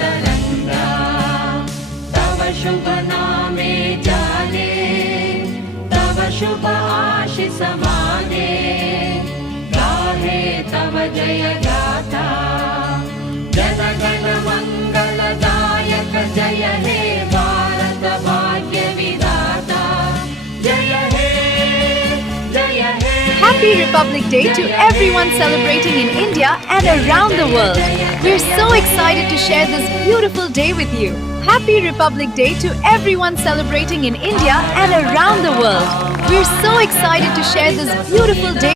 तरंगा तव शुभ नामे जाने तव शुभ आशीष माने गाहे तव जय गाथा जन गण मंगलदायक जय हे भारत भाग्य विधाता जय हे जय हे। Happy Republic Day to everyone celebrating in India and around the world. We're so excited to share this beautiful day with you. Happy Republic Day to everyone celebrating in India and around the world. We're so excited to share this beautiful day